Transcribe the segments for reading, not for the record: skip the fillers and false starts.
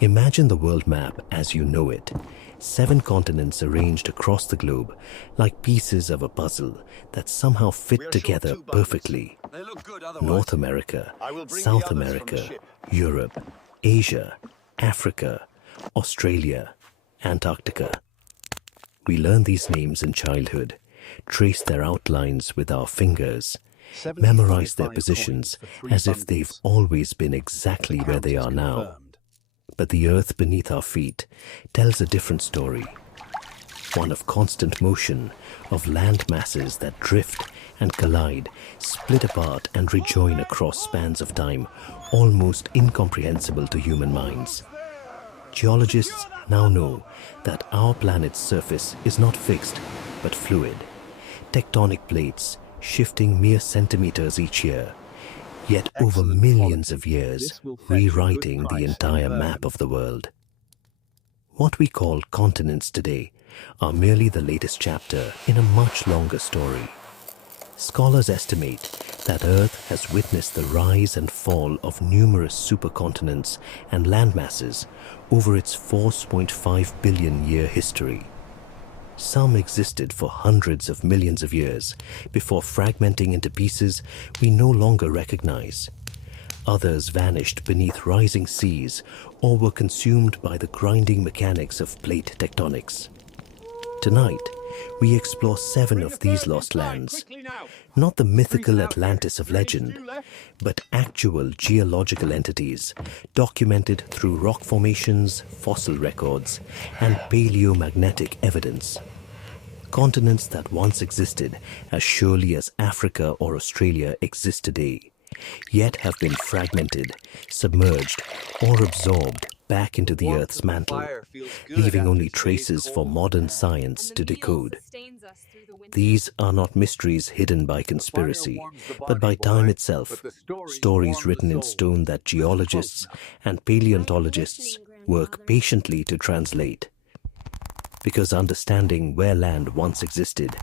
Imagine the world map as you know it. 7 continents arranged across the globe like pieces of a puzzle that somehow fit together perfectly. North America, South America, Europe, Asia, Africa, Australia, Antarctica. We learn these names in childhood, trace their outlines with our fingers, memorize their positions as if they've always been exactly where they are now. But the earth beneath our feet tells a different story. One of constant motion, of land masses that drift and collide, split apart and rejoin across spans of time, almost incomprehensible to human minds. Geologists now know that our planet's surface is not fixed, but fluid. Tectonic plates shifting mere centimeters each year, yet over millions of years, rewriting the entire map of the world. What we call continents today are merely the latest chapter in a much longer story. Scholars estimate that Earth has witnessed the rise and fall of numerous supercontinents and landmasses over its 4.5 billion year history. Some existed for hundreds of millions of years before fragmenting into pieces we no longer recognize. Others vanished beneath rising seas or were consumed by the grinding mechanics of plate tectonics. Tonight, we explore 7 of these lost lands, not the mythical Atlantis of legend, but actual geological entities documented through rock formations, fossil records, and paleomagnetic evidence. Continents that once existed as surely as Africa or Australia exist today, yet have been fragmented, submerged, or absorbed back into the Earth's mantle, leaving only traces for modern science to decode. These are not mysteries hidden by conspiracy, but by time itself, stories written in stone that geologists and paleontologists work patiently to translate. Because understanding where land once existed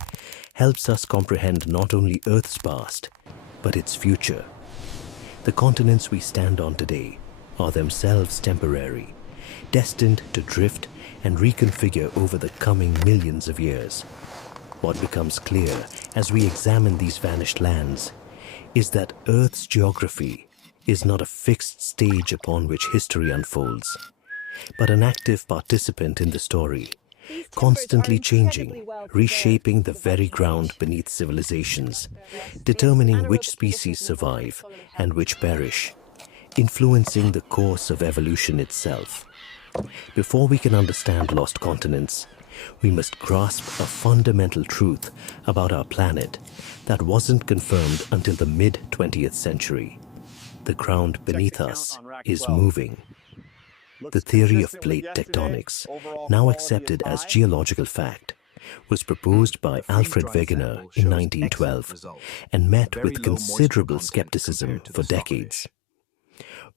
helps us comprehend not only Earth's past, but its future. The continents we stand on today are themselves temporary, destined to drift and reconfigure over the coming millions of years. What becomes clear as we examine these vanished lands is that Earth's geography is not a fixed stage upon which history unfolds, but an active participant in the story, constantly changing, reshaping the very ground beneath civilizations, determining which species survive and which perish, influencing the course of evolution itself. Before we can understand lost continents, we must grasp a fundamental truth about our planet that wasn't confirmed until the mid-20th century. The ground beneath us is moving. The theory of plate tectonics, now accepted as geological fact, was proposed by Alfred Wegener in 1912 and met with considerable skepticism for decades.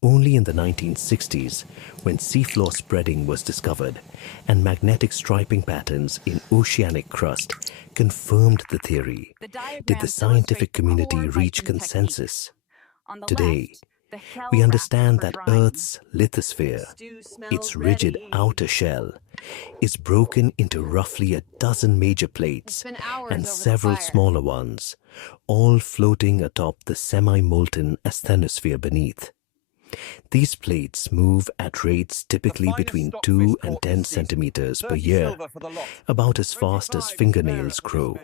Only in the 1960s, when seafloor spreading was discovered and magnetic striping patterns in oceanic crust confirmed the theory, did the scientific community reach consensus. Today, we understand that Earth's lithosphere, its rigid outer shell, is broken into roughly a dozen major plates and several smaller ones, all floating atop the semi-molten asthenosphere beneath. These plates move at rates typically between 2 and 10 centimeters per year, about as fast as fingernails grow.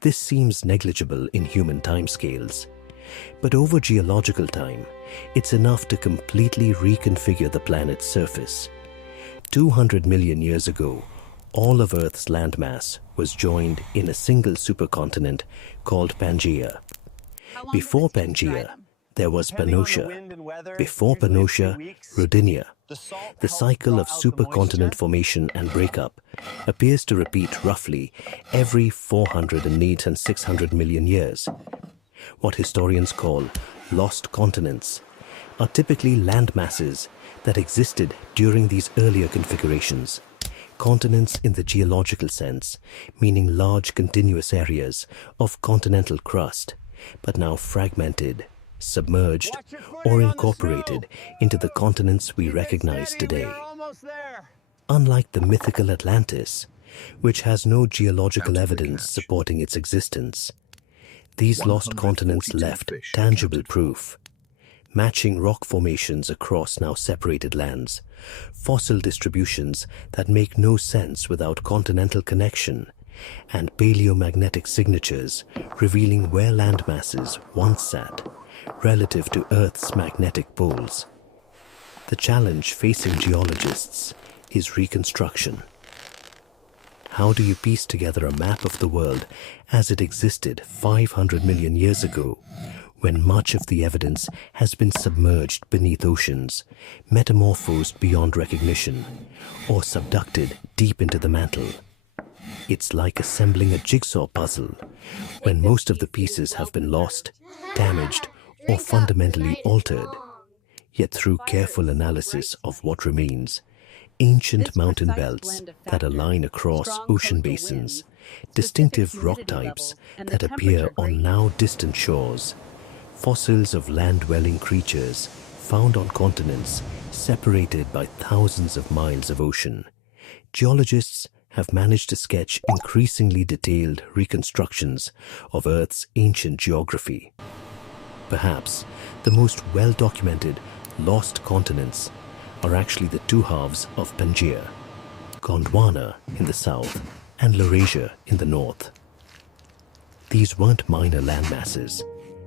This seems negligible in human timescales, but over geological time, it's enough to completely reconfigure the planet's surface. 200 million years ago, all of Earth's landmass was joined in a single supercontinent called Pangaea. Before Pangaea, there was Pannotia. Before Pannotia, Rodinia. The cycle of supercontinent formation and breakup appears to repeat roughly every 408 and 600 million years. What historians call lost continents are typically land masses that existed during these earlier configurations. Continents in the geological sense, meaning large continuous areas of continental crust, but now fragmented, submerged, or incorporated into the continents we recognize today. Unlike the mythical Atlantis, which has no geological evidence supporting its existence, these lost continents left tangible proof, matching rock formations across now separated lands, fossil distributions that make no sense without continental connection, and paleomagnetic signatures revealing where landmasses once sat relative to Earth's magnetic poles. The challenge facing geologists is reconstruction. How do you piece together a map of the world as it existed 500 million years ago, when much of the evidence has been submerged beneath oceans, metamorphosed beyond recognition, or subducted deep into the mantle? It's like assembling a jigsaw puzzle, when most of the pieces have been lost, damaged, or fundamentally altered. Yet through careful analysis of what remains, ancient mountain belts that align across ocean basins, distinctive rock types that appear on now distant shores, fossils of land-dwelling creatures found on continents separated by thousands of miles of ocean, geologists have managed to sketch increasingly detailed reconstructions of Earth's ancient geography. Perhaps the most well-documented lost continents are actually the two halves of Pangaea, Gondwana in the south and Laurasia in the north. These weren't minor landmasses.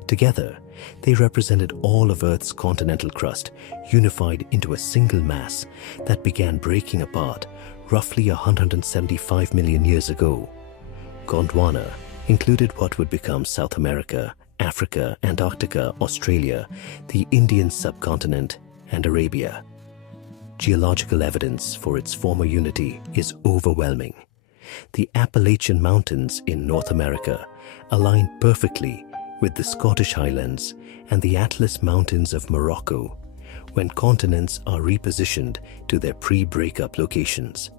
Together, they represented all of Earth's continental crust unified into a single mass that began breaking apart roughly 175 million years ago. Gondwana included what would become South America, Africa, Antarctica, Australia, the Indian subcontinent, and Arabia. Geological evidence for its former unity is overwhelming. The Appalachian Mountains in North America align perfectly with the Scottish Highlands and the Atlas Mountains of Morocco when continents are repositioned to their pre-breakup locations.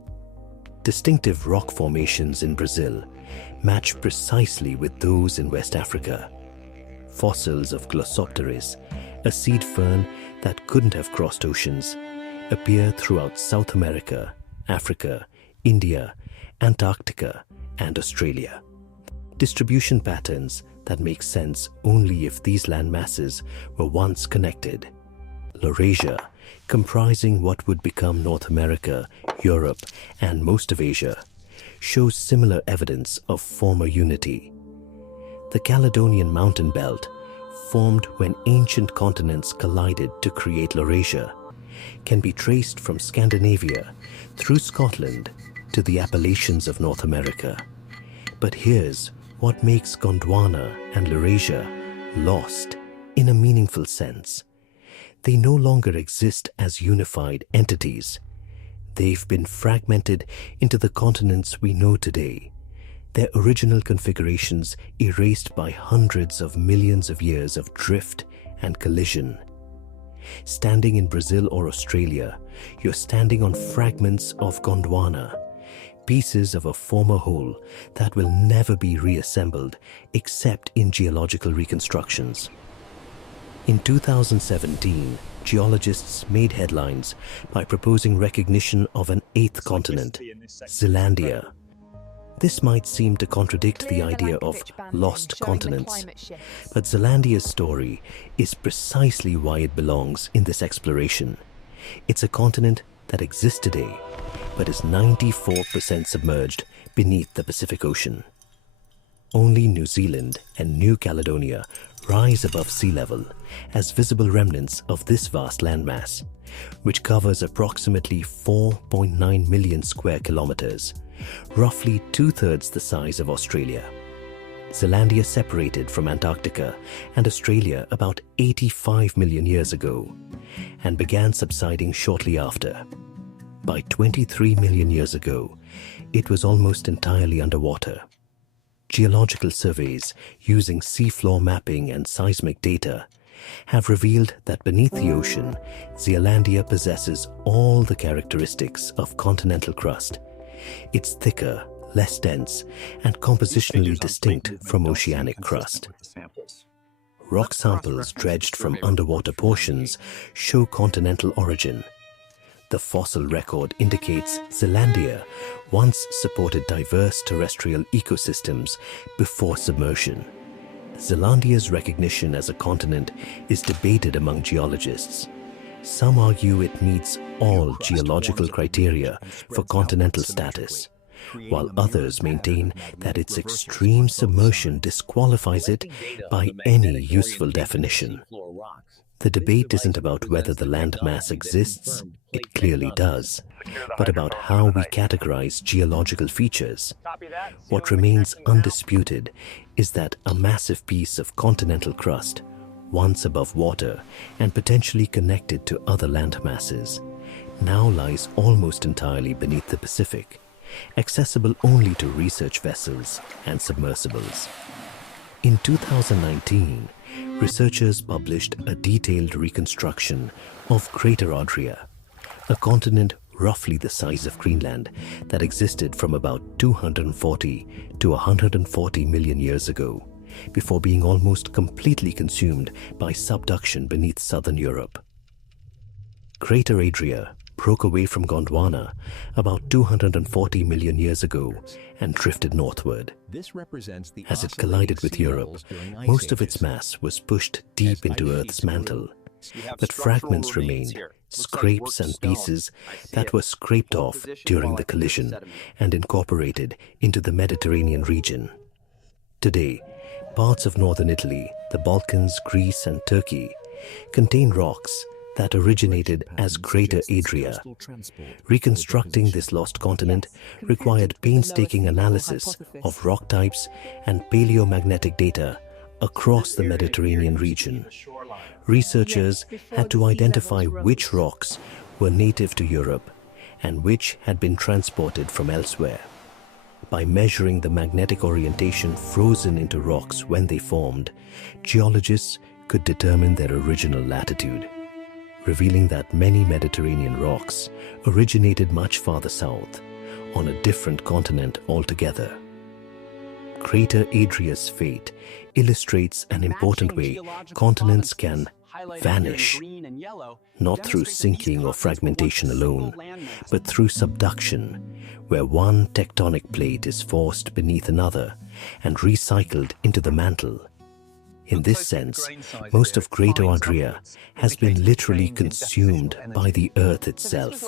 Distinctive rock formations in Brazil match precisely with those in West Africa. Fossils of Glossopteris, a seed fern that couldn't have crossed oceans, appear throughout South America, Africa, India, Antarctica, and Australia. Distribution patterns that make sense only if these landmasses were once connected. Laurasia, comprising what would become North America, Europe, and most of Asia, shows similar evidence of former unity. The Caledonian Mountain Belt, formed when ancient continents collided to create Laurasia, can be traced from Scandinavia through Scotland to the Appalachians of North America. But here's what makes Gondwana and Laurasia lost in a meaningful sense. They no longer exist as unified entities. They've been fragmented into the continents we know today, their original configurations erased by hundreds of millions of years of drift and collision. Standing in Brazil or Australia, you're standing on fragments of Gondwana, pieces of a former whole that will never be reassembled except in geological reconstructions. In 2017, geologists made headlines by proposing recognition of an eighth continent, Zealandia. This might seem to contradict the idea of lost continents, but Zealandia's story is precisely why it belongs in this exploration. It's a continent that exists today, but is 94% submerged beneath the Pacific Ocean. Only New Zealand and New Caledonia rise above sea level as visible remnants of this vast landmass, which covers approximately 4.9 million square kilometers, roughly two-thirds the size of Australia. Zealandia separated from Antarctica and Australia about 85 million years ago and began subsiding shortly after. By 23 million years ago, it was almost entirely underwater. Geological surveys using seafloor mapping and seismic data have revealed that beneath the ocean, Zealandia possesses all the characteristics of continental crust. It's thicker, less dense, and compositionally distinct from oceanic crust. Rock samples dredged from underwater portions show continental origin. The fossil record indicates Zealandia once supported diverse terrestrial ecosystems before submersion. Zealandia's recognition as a continent is debated among geologists. Some argue it meets all geological criteria for continental status, while others maintain that its extreme submersion disqualifies it by any useful definition. The debate isn't about whether the landmass exists, it clearly does, but about how we categorize geological features. What remains undisputed is that a massive piece of continental crust, once above water and potentially connected to other landmasses, now lies almost entirely beneath the Pacific, accessible only to research vessels and submersibles. In 2019, researchers published a detailed reconstruction of Crater Adria, a continent roughly the size of Greenland that existed from about 240 to 140 million years ago, before being almost completely consumed by subduction beneath southern Europe. Crater Adria broke away from Gondwana about 240 million years ago and drifted northward. As it collided with Europe, most of its mass was pushed deep into Earth's mantle, but fragments remained, scrapes and pieces that were scraped off during the collision and incorporated into the Mediterranean region. Today, parts of northern Italy, the Balkans, Greece and Turkey contain rocks that originated as Crater Adria. Reconstructing this lost continent required painstaking analysis of rock types and paleomagnetic data across the Mediterranean region. Researchers had to identify which rocks were native to Europe and which had been transported from elsewhere. By measuring the magnetic orientation frozen into rocks when they formed, geologists could determine their original latitude, revealing that many Mediterranean rocks originated much farther south, on a different continent altogether. Crater Adria's fate illustrates an important way continents can vanish, not through sinking or fragmentation alone, but through subduction, where one tectonic plate is forced beneath another and recycled into the mantle. In this sense, most of Crater Adria has been literally consumed by the Earth itself,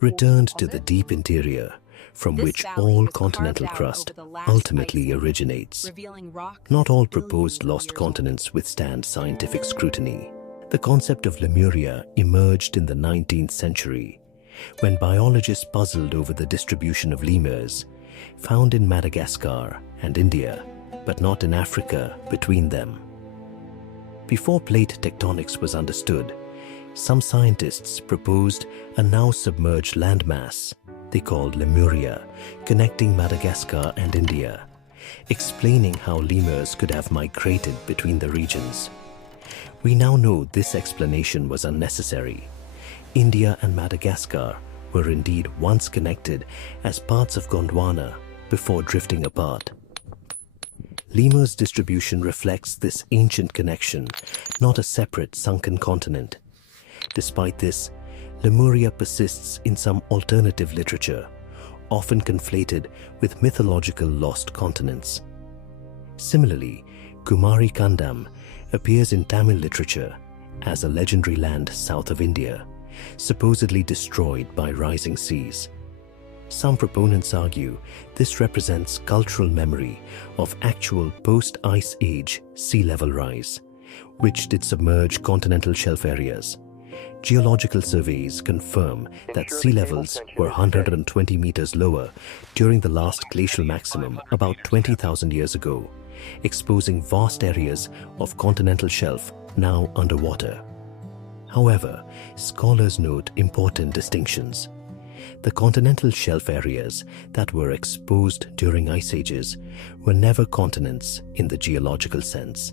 returned to the deep interior, from which all continental crust ultimately originates. Not all proposed lost continents withstand scientific scrutiny. The concept of Lemuria emerged in the 19th century, when biologists puzzled over the distribution of lemurs, found in Madagascar and India, but not in Africa between them. Before plate tectonics was understood, some scientists proposed a now submerged landmass they called Lemuria, connecting Madagascar and India, explaining how lemurs could have migrated between the regions. We now know this explanation was unnecessary. India and Madagascar were indeed once connected as parts of Gondwana before drifting apart. Lemur's distribution reflects this ancient connection, not a separate sunken continent. Despite this, Lemuria persists in some alternative literature, often conflated with mythological lost continents. Similarly, Kumari Kandam appears in Tamil literature as a legendary land south of India, supposedly destroyed by rising seas. Some proponents argue this represents cultural memory of actual post-ice age sea level rise, which did submerge continental shelf areas. Geological surveys confirm that sea levels were 120 meters lower during the last glacial maximum about 20,000 years ago, exposing vast areas of continental shelf now underwater. However, scholars note important distinctions. The continental shelf areas that were exposed during ice ages were never continents in the geological sense.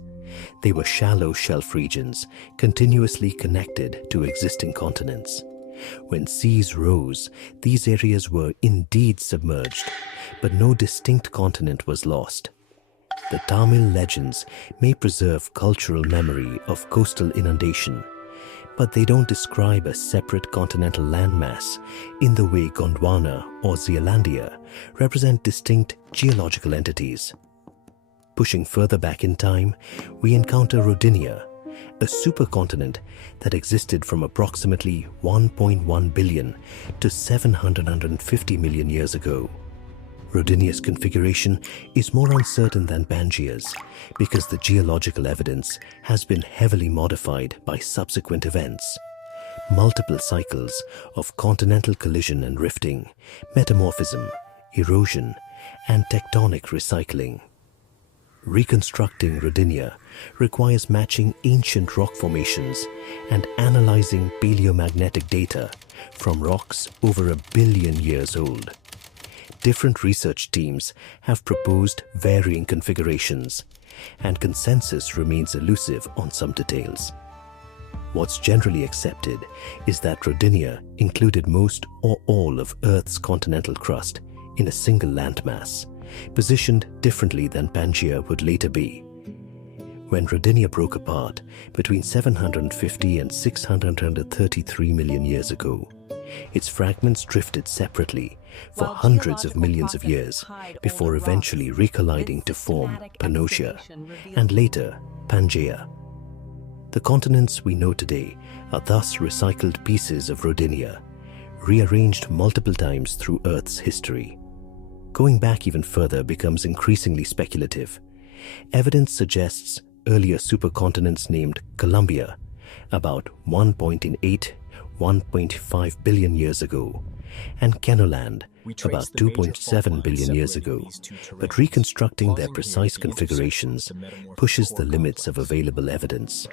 They were shallow shelf regions continuously connected to existing continents. When seas rose, these areas were indeed submerged, but no distinct continent was lost. The Tamil legends may preserve cultural memory of coastal inundation, but they don't describe a separate continental landmass in the way Gondwana or Zealandia represent distinct geological entities. Pushing further back in time, we encounter Rodinia, a supercontinent that existed from approximately 1.1 billion to 750 million years ago. Rodinia's configuration is more uncertain than Pangaea's because the geological evidence has been heavily modified by subsequent events. Multiple cycles of continental collision and rifting, metamorphism, erosion, and tectonic recycling. Reconstructing Rodinia requires matching ancient rock formations and analyzing paleomagnetic data from rocks over 1 billion years old. Different research teams have proposed varying configurations, and consensus remains elusive on some details. What's generally accepted is that Rodinia included most or all of Earth's continental crust in a single landmass, positioned differently than Pangaea would later be. When Rodinia broke apart between 750 and 633 million years ago, its fragments drifted separately for hundreds of millions of years before eventually recolliding to form Pannotia and later Pangaea. The continents we know today are thus recycled pieces of Rodinia, rearranged multiple times through Earth's history. Going back even further becomes increasingly speculative. Evidence suggests earlier supercontinents named Columbia, about 1.5 billion years ago, and Kenoland, about 2.7 billion years ago, but reconstructing their precise configurations pushes the limits of available evidence.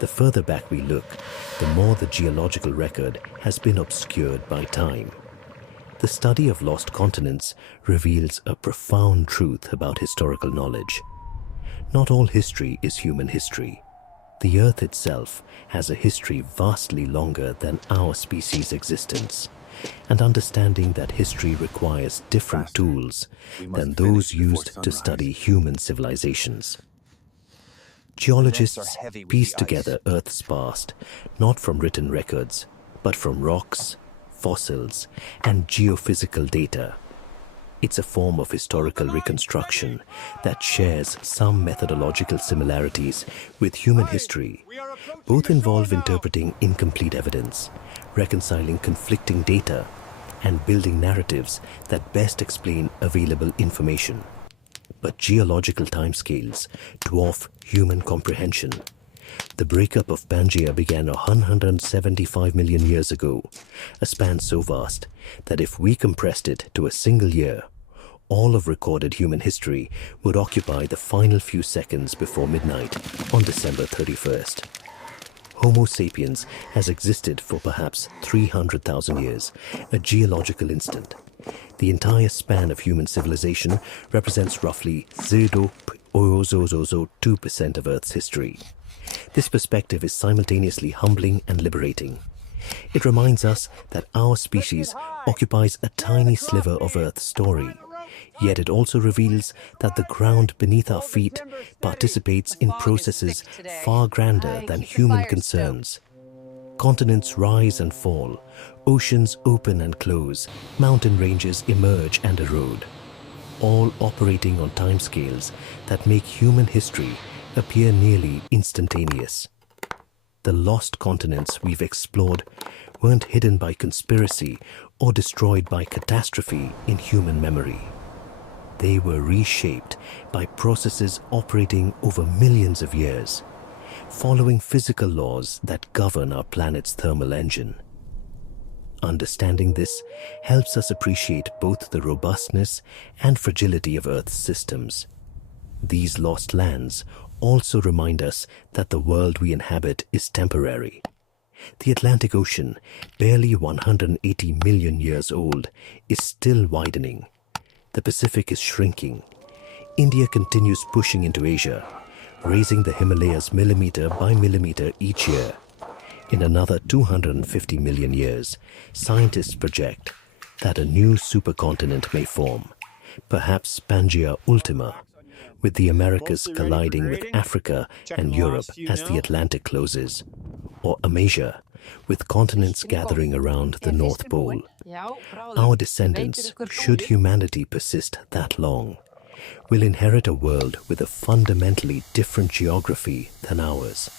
The further back we look, the more the geological record has been obscured by time. The study of lost continents reveals a profound truth about historical knowledge. Not all history is human history. The Earth itself has a history vastly longer than our species' existence, and understanding that history requires different tools than those used to study human civilizations. Geologists piece together Earth's past not from written records, but from rocks, fossils, and geophysical data. It's a form of historical reconstruction that shares some methodological similarities with human history. Both involve interpreting incomplete evidence, reconciling conflicting data, and building narratives that best explain available information. But geological timescales dwarf human comprehension. The breakup of Pangaea began 175 million years ago, a span so vast that if we compressed it to a single year, all of recorded human history would occupy the final few seconds before midnight on December 31st. Homo sapiens has existed for perhaps 300,000 years, a geological instant. The entire span of human civilization represents roughly 0.002% of Earth's history. This perspective is simultaneously humbling and liberating. It reminds us that our species occupies a tiny sliver of Earth's story, yet it also reveals that the ground beneath our feet participates in processes far grander than human concerns. Continents rise and fall, oceans open and close, mountain ranges emerge and erode, all operating on timescales that make human history appear nearly instantaneous. The lost continents we've explored weren't hidden by conspiracy or destroyed by catastrophe in human memory. They were reshaped by processes operating over millions of years, following physical laws that govern our planet's thermal engine. Understanding this helps us appreciate both the robustness and fragility of Earth's systems. These lost lands also remind us that the world we inhabit is temporary. The Atlantic Ocean, barely 180 million years old, is still widening. The Pacific is shrinking. India continues pushing into Asia, raising the Himalayas millimeter by millimeter each year. In another 250 million years, scientists project that a new supercontinent may form, perhaps Pangaea Ultima, with the Americas colliding with Africa and Europe as the Atlantic closes, or Amasia, with continents gathering around the North Pole. Our descendants, should humanity persist that long, will inherit a world with a fundamentally different geography than ours.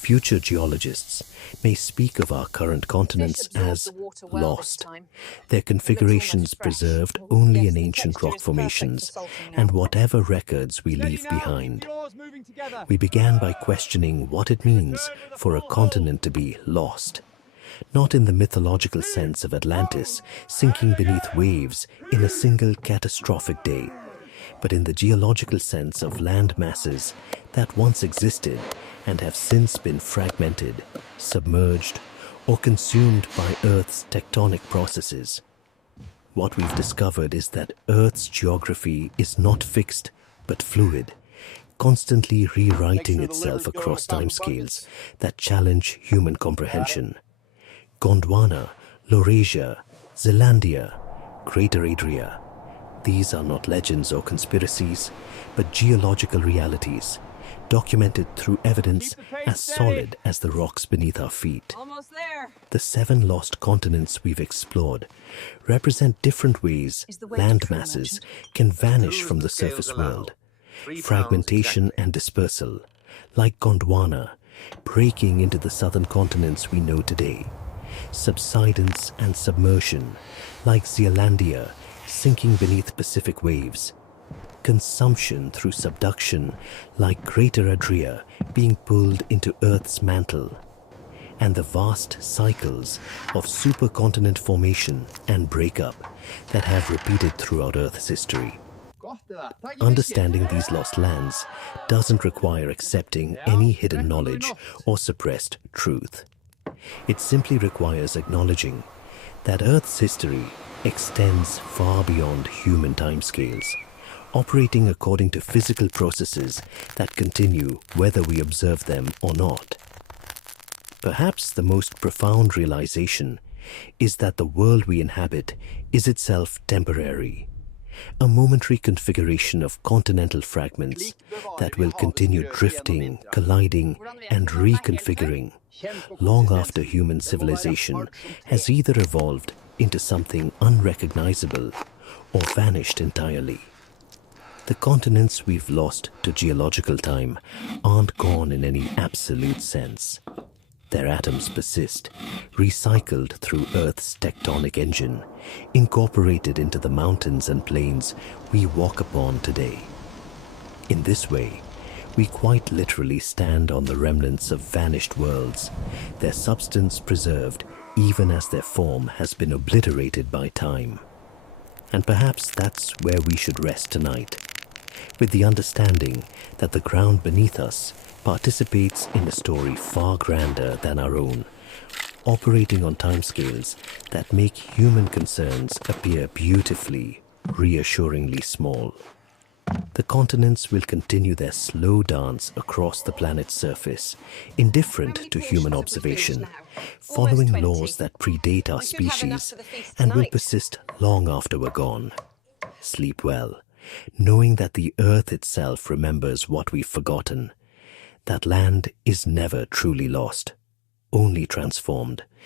Future geologists may speak of our current continents as lost, their configurations preserved only in ancient rock formations and whatever records we leave behind. We began by questioning what it means for a continent to be lost, not in the mythological sense of Atlantis sinking beneath waves in a single catastrophic day, but in the geological sense of land masses that once existed and have since been fragmented, submerged, or consumed by Earth's tectonic processes. What we've discovered is that Earth's geography is not fixed, but fluid, constantly rewriting itself across timescales that challenge human comprehension. Gondwana, Laurasia, Zealandia, Greater Adria. These are not legends or conspiracies, but geological realities, documented through evidence as solid as the rocks beneath our feet. Almost there. The 7 lost continents we've explored represent different ways land masses can vanish from the surface world. Fragmentation and dispersal, like Gondwana, breaking into the southern continents we know today. Subsidence and submersion, like Zealandia, sinking beneath Pacific waves. Consumption through subduction, like Greater Adria being pulled into Earth's mantle, and the vast cycles of supercontinent formation and breakup that have repeated throughout Earth's history. Understanding these lost lands doesn't require accepting any hidden knowledge or suppressed truth. It simply requires acknowledging that Earth's history extends far beyond human timescales, operating according to physical processes that continue whether we observe them or not. Perhaps the most profound realization is that the world we inhabit is itself temporary, a momentary configuration of continental fragments that will continue drifting, colliding, and reconfiguring long after human civilization has either evolved into something unrecognizable or vanished entirely. The continents we've lost to geological time aren't gone in any absolute sense. Their atoms persist, recycled through Earth's tectonic engine, incorporated into the mountains and plains we walk upon today. In this way, we quite literally stand on the remnants of vanished worlds, their substance preserved even as their form has been obliterated by time. And perhaps that's where we should rest tonight, with the understanding that the ground beneath us participates in a story far grander than our own, operating on timescales that make human concerns appear beautifully, reassuringly small. The continents will continue their slow dance across the planet's surface, indifferent to human observation, following laws that predate our species and will persist long after we're gone. Sleep well, knowing that the Earth itself remembers what we've forgotten. That land is never truly lost, only transformed,